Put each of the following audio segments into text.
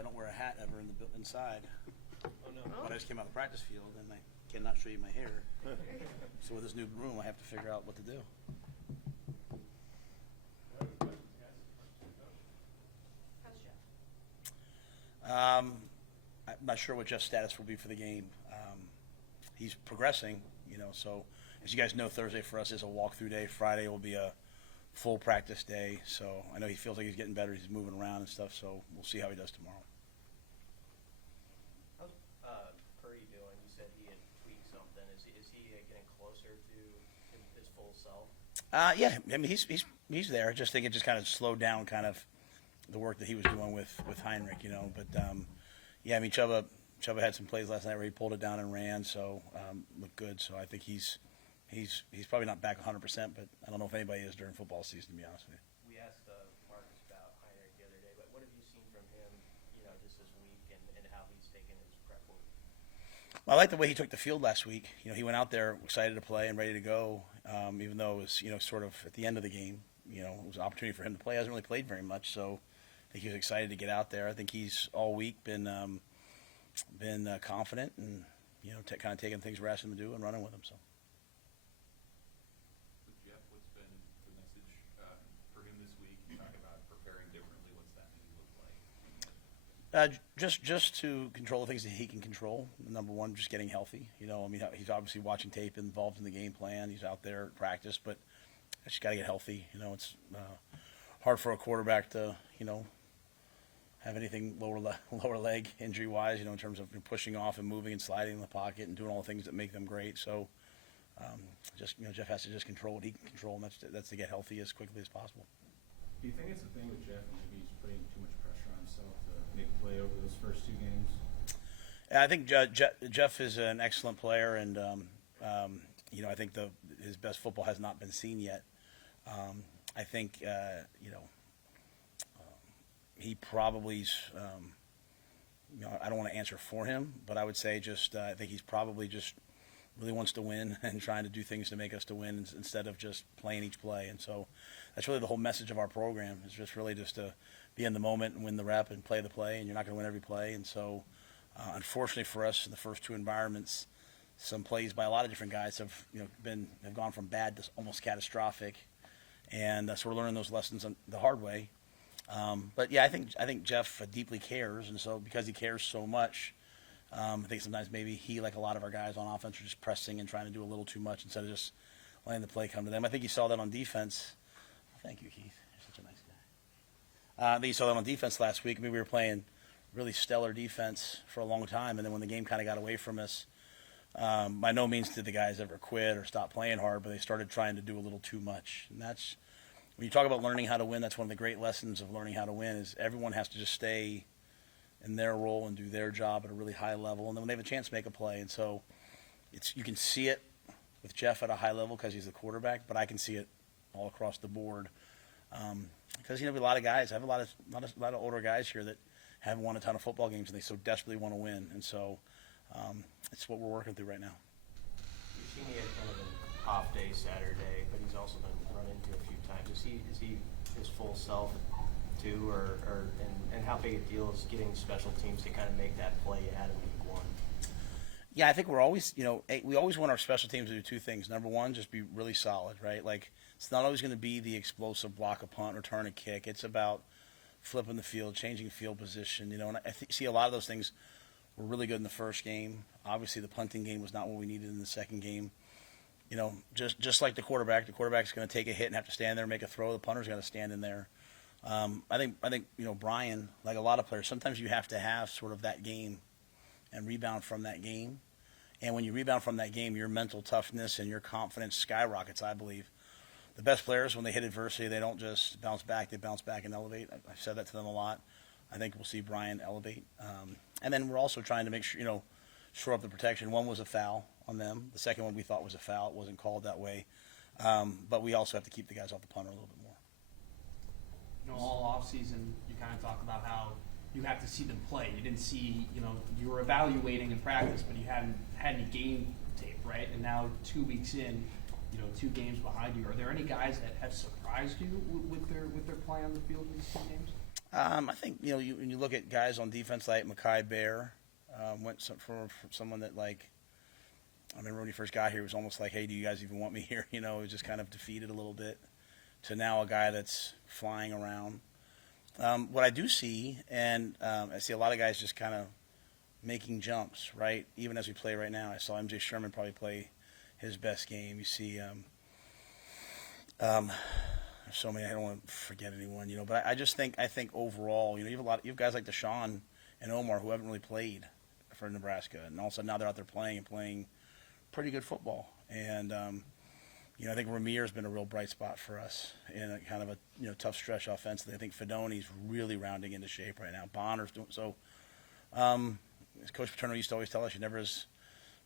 I don't wear a hat ever inside. Oh, no. But I just came out of the practice field, and I cannot show you my hair. So with this new broom, I have to figure out what to do. I'm not sure what Jeff's status will be for the game. He's progressing, so as you guys know, Thursday for us is a walkthrough day. Friday will be a full practice day. So I know he feels like he's getting better. He's moving around and stuff, so we'll see how he does tomorrow. How's Purdy doing? You said he had tweaked something. Is he getting closer to his full self? Yeah, I mean, he's there. I just think it just kind of slowed down kind of the work that he was doing with Heinrich, But, yeah, I mean, Chuba had some plays last night where he pulled it down and ran, so looked good. So I think he's probably not back 100%, but I don't know if anybody is during football season, to be honest with you. We asked Marcus about Heinrich the other day, but what have you seen from him, just this week and how he's taken his prep work? Well, I like the way he took the field last week. He went out there excited to play and ready to go, even though it was, sort of at the end of the game. It was an opportunity for him to play. He hasn't really played very much, so I think he was excited to get out there. I think he's all week been confident and, kind of taking things we're asking him to do and running with them. So. With Jeff, what's been the message for him this week? You talk about preparing differently. What's that maybe look like? Just to control the things that he can control. Number one, just getting healthy. He's obviously watching tape, involved in the game plan. He's out there at practice, but just got to get healthy. It's hard for a quarterback to, have anything lower leg injury wise. In terms of pushing off and moving and sliding in the pocket and doing all the things that make them great. So, Jeff has to just control what he can control, and that's to get healthy as quickly as possible. Do you think it's a thing with Jeff, and maybe he's putting too much pressure on himself to make a play over those first two games? I think Jeff is an excellent player, and I think his best football has not been seen yet. I think he probably's. I don't want to answer for him, but I would say I think he's probably just really wants to win and trying to do things to make us to win instead of just playing each play. And so that's really the whole message of our program is just really just to be in the moment and win the rep and play the play, and you're not going to win every play. And so unfortunately for us in the first two environments, some plays by a lot of different guys have gone from bad to almost catastrophic. And so we're learning those lessons the hard way. But yeah, I think Jeff deeply cares, and so because he cares so much, I think sometimes maybe he, like a lot of our guys on offense, are just pressing and trying to do a little too much instead of just letting the play come to them. I think you saw that on defense. Thank you, Keith. You're such a nice guy. I think you saw that on defense last week. I mean, we were playing really stellar defense for a long time, and then when the game kind of got away from us, by no means did the guys ever quit or stop playing hard, but they started trying to do a little too much. And that's when you talk about learning how to win, that's one of the great lessons of learning how to win is everyone has to just stay in their role and do their job at a really high level, and then when they have a chance to make a play. And so you can see it with Jeff at a high level because he's the quarterback, but I can see it all across the board because a lot of guys. I have a lot of older guys here that haven't won a ton of football games, and they so desperately want to win. And so it's what we're working through right now. You've seen he had kind of an off day Saturday, but he's also been run into a few times. Is he his full self too, and how big a deal is getting special teams to kind of make that play you had in week one? Yeah, I think we're always, we always want our special teams to do two things. Number one, just be really solid, right? Like, it's not always going to be the explosive block a punt, return a kick. It's about flipping the field, changing field position, and I see a lot of those things were really good in the first game. Obviously, the punting game was not what we needed in the second game. Just like the quarterback's going to take a hit and have to stand there and make a throw. The punter's got to stand in there. I think Brian, like a lot of players, sometimes you have to have sort of that game and rebound from that game. And when you rebound from that game, your mental toughness and your confidence skyrockets, I believe. The best players, when they hit adversity, they don't just bounce back. They bounce back and elevate. I've said that to them a lot. I think we'll see Brian elevate. And then we're also trying to make sure, shore up the protection. One was a foul on them. The second one we thought was a foul. It wasn't called that way. But we also have to keep the guys off the punter a little bit more. All offseason, you kind of talk about how you have to see them play. You didn't see, you were evaluating in practice, but you hadn't had any game tape, right? And now 2 weeks in, 2 games behind you. Are there any guys that have surprised you with their play on the field in these 2 games? I think when you look at guys on defense like Mekhi Bear, went for someone that like. I remember when he first got here, it was almost like, hey, do you guys even want me here? He was just kind of defeated a little bit. To now a guy that's flying around. What I do see, and I see a lot of guys just kind of making jumps, right? Even as we play right now, I saw MJ Sherman probably play his best game. You see, there's so many. I don't want to forget anyone, But I think overall, you have guys like Deshaun and Omar who haven't really played for Nebraska, and all of a sudden now they're out there playing pretty good football. And I think Ramir's been a real bright spot for us in a kind of a tough stretch offensively. I think Fidoni's really rounding into shape right now. Bonner's doing so. As Coach Paterno used to always tell us, you're never as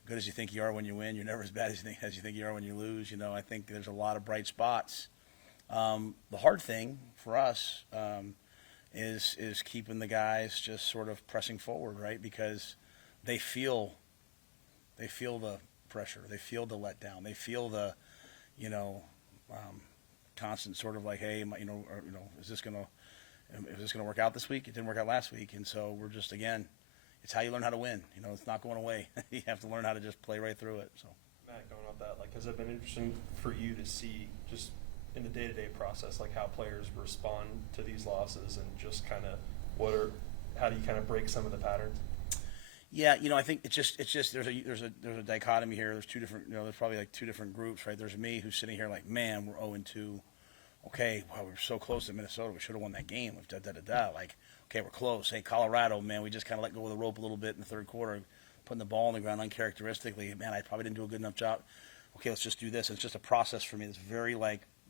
good as you think you are when you win. You're never as bad as you think you are when you lose. I think there's a lot of bright spots. The hard thing for us is keeping the guys just sort of pressing forward, right? Because they feel the pressure, they feel the letdown, they feel the constant sort of like, hey, is this gonna work out this week? It didn't work out last week, and so we're just it's how you learn how to win. It's not going away. You have to learn how to just play right through it. So, Matt, going off that, has it been interesting for you to see just in the day-to-day process, how players respond to these losses and just kind of how do you kind of break some of the patterns? Yeah, I think it's just there's a dichotomy here. There's two different, there's probably like two different groups, right? There's me who's sitting here like, man, we're 0-2. Okay, wow, we were so close to Minnesota. We should have won that game. Like, okay, we're close. Hey, Colorado, man, we just kind of let go of the rope a little bit in the third quarter, putting the ball on the ground uncharacteristically. Man, I probably didn't do a good enough job. Okay, let's just do this. It's just a process for me. It's very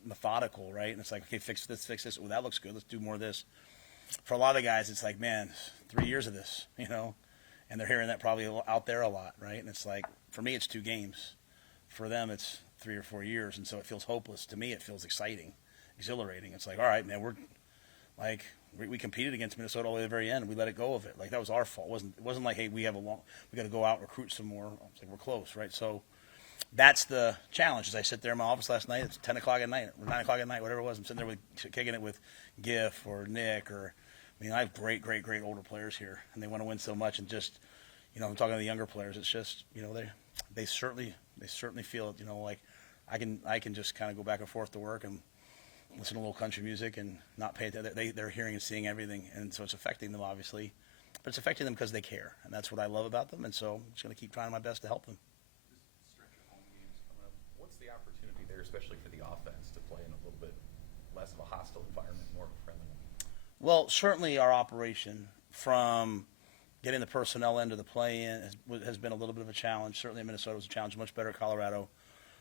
methodical, right? And it's like, okay, fix this. Oh, that looks good. Let's do more of this. For a lot of guys, it's like, man, 3 years of this, and they're hearing that probably out there a lot, right? And it's like, for me, it's 2 games. For them, it's 3 or 4 years, and so it feels hopeless. To me, it feels exciting, exhilarating. It's like, all right, man, we competed against Minnesota all the way to the very end. We let it go of it. Like, that was our fault. It wasn't like, hey, we got to go out and recruit some more. It's like, we're close, right? So that's the challenge. As I sit there in my office last night, it's 10 o'clock at night, or 9 o'clock at night, whatever it was. I'm sitting there kicking it with Giff or Nick I have great older players here, and they want to win so much. And just, I'm talking to the younger players. It's just, they certainly feel it. Like I can just kind of go back and forth to work and listen to a little country music and not pay attention. They're hearing and seeing everything, and so it's affecting them obviously, but it's affecting them because they care, and that's what I love about them. And so I'm just going to keep trying my best to help them. This stretch of home games coming up, what's the opportunity there, especially for the offense, to play in a little bit less of a hostile environment, more of a friendly one? Well, certainly our operation from getting the personnel into the play-in has been a little bit of a challenge. Certainly in Minnesota was a challenge, much better at Colorado.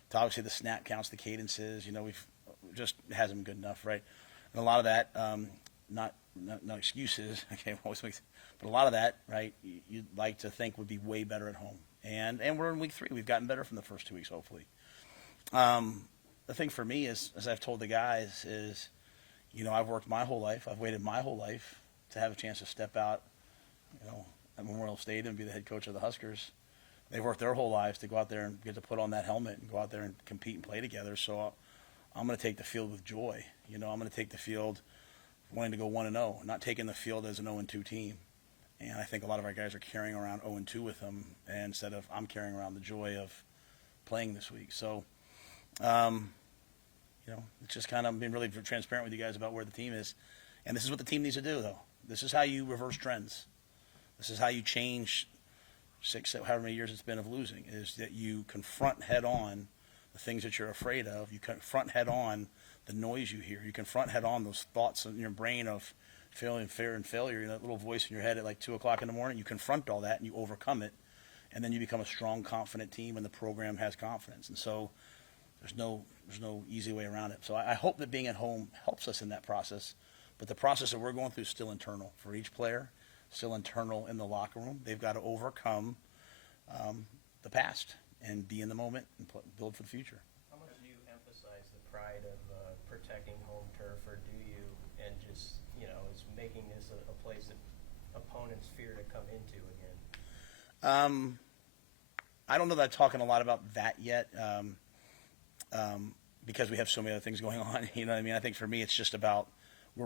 To obviously the snap counts, the cadences, we've just hasn't been good enough, right? And a lot of that, not excuses, okay, but a lot of that, right, you'd like to think would be way better at home. And we're in week 3. We've gotten better from the first 2 weeks, hopefully. The thing for me is, as I've told the guys, is, I've worked my whole life. I've waited my whole life to have a chance to step out, at Memorial Stadium and be the head coach of the Huskers. They've worked their whole lives to go out there and get to put on that helmet and go out there and compete and play together. So I'm going to take the field with joy. I'm going to take the field wanting to go 1-0, not taking the field as an 0-2 team. And I think a lot of our guys are carrying around 0-2 with them, and instead of I'm carrying around the joy of playing this week. So, it's just kind of being really transparent with you guys about where the team is. And this is what the team needs to do, though. This is how you reverse trends. This is how you change 6, however many years it's been of losing, is that you confront head-on the things that you're afraid of. You confront head-on the noise you hear. You confront head-on those thoughts in your brain of fear and failure, that little voice in your head at like 2 o'clock in the morning. You confront all that and you overcome it, and then you become a strong, confident team, and the program has confidence. And so there's no easy way around it. So I hope that being at home helps us in that process. But the process that we're going through is still internal for each player, still internal in the locker room. They've got to overcome the past and be in the moment and build for the future. How much do you emphasize the pride of protecting home turf, or do you, and just, is making this a place that opponents fear to come into again? I don't know that I'm talking a lot about that yet, because we have so many other things going on. You know what I mean? I think for me it's just about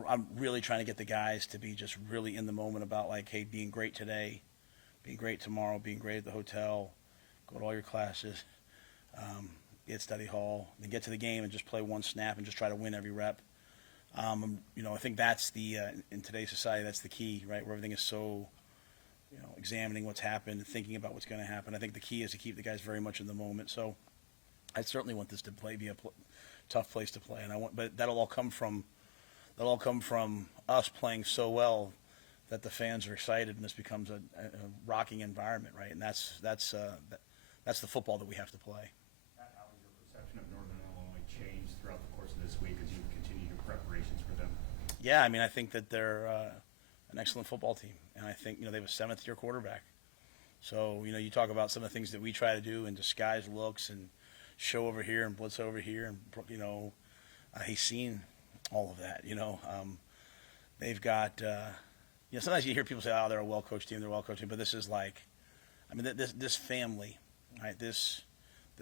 I'm really trying to get the guys to be just really in the moment about like, hey, being great today, being great tomorrow, being great at the hotel, go to all your classes, get study hall, then get to the game and just play one snap and just try to win every rep. I think that's in today's society, that's the key, right? Where everything is so, examining what's happened, thinking about what's going to happen. I think the key is to keep the guys very much in the moment. So I certainly want this to be a tough place to play, but that'll all come from us playing so well that the fans are excited and this becomes a rocking environment, right? And that's the football that we have to play. How has your perception of Northern Illinois changed throughout the course of this week as you continue your preparations for them? Yeah, I mean, I think that they're an excellent football team, and I think they have a seventh-year quarterback. So you talk about some of the things that we try to do and disguise looks and show over here and blitz over here, and he's seen all of that. They've got. Sometimes you hear people say, "Oh, they're a well-coached team. They're a well-coached team," but this is like, this family, right? This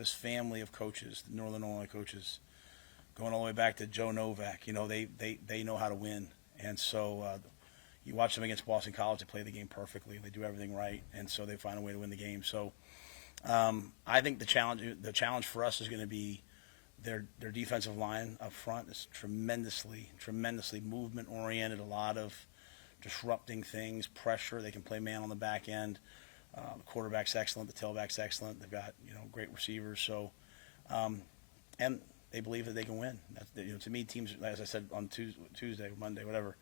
family of coaches, the Northern Illinois coaches, going all the way back to Joe Novak. They know how to win, and so you watch them against Boston College. They play the game perfectly. They do everything right, and so they find a way to win the game. So I think the challenge for us is going to be their defensive line up front is tremendously movement oriented. A lot of disrupting things, pressure. They can play man on the back end. The quarterback's excellent. The tailback's excellent. They've got great receivers. So, and they believe that they can win. To me, teams, as I said on Tuesday, Monday, whatever,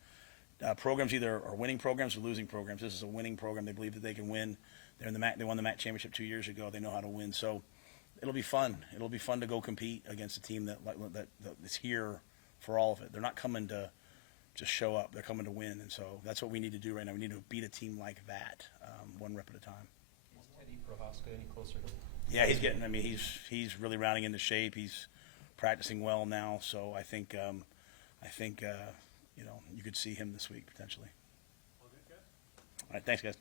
programs either are winning programs or losing programs. This is a winning program. They believe that they can win. They're in the MAC. They won the MAC championship 2 years ago. They know how to win. So it'll be fun. It'll be fun to go compete against a team that is here for all of it. They're not coming to just show up. They're coming to win, and so that's what we need to do right now. We need to beat a team like that, one rep at a time. Is Teddy Prohaska any closer to? Yeah, he's getting. I mean, he's really rounding into shape. He's practicing well now, so I think you could see him this week potentially. All right, thanks, guys.